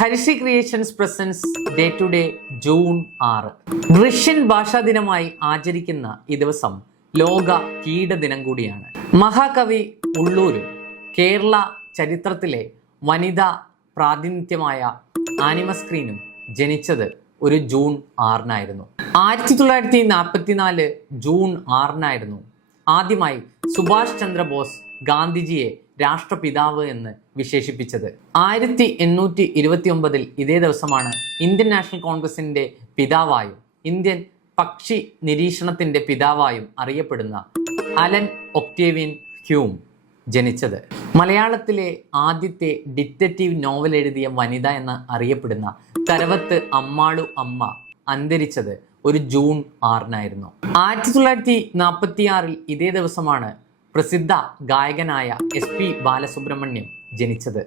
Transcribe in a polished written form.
Harisree creations presents day to day June 6. Russian ഭാഷാ ദിനമായി ആചരിക്കുന്ന ഈ ദിവസം ലോക കീട ദിനം കൂടിയാണ്. മഹാകവി ഉള്ളൂരും കേരള ചരിത്രത്തിലെ വനിതാ പ്രാതിനിധ്യമായ ആനിമസ്ക്രീനും ജനിച്ചത് ഒരു ജൂൺ 6 1944 ജൂൺ 6 ആദ്യമായി സുഭാഷ് ചന്ദ്രബോസ് ഗാന്ധിജിയെ രാഷ്ട്രപിതാവ് എന്ന് വിശേഷിപ്പിച്ചത്. 1829 ഇതേ ദിവസമാണ് ഇന്ത്യൻ നാഷണൽ കോൺഗ്രസിന്റെ പിതാവായും ഇന്ത്യൻ പക്ഷി നിരീക്ഷണത്തിന്റെ പിതാവായും അറിയപ്പെടുന്ന അലൻ ഒക്ടേവിയൻ ഹ്യൂം ജനിച്ചത്. മലയാളത്തിലെ ആദ്യത്തെ ഡിറ്റക്റ്റീവ് നോവൽ എഴുതിയ വനിത എന്ന് അറിയപ്പെടുന്ന കരവത്ത് അമ്മാളു അമ്മ അന്തരിച്ചത് ഒരു ജൂൺ 6 1946 ഇതേ ദിവസമാണ് പ്രസിദ്ധ ഗായകനായ SP ബാലസുബ്രഹ്മണ്യം ജനിച്ചത്.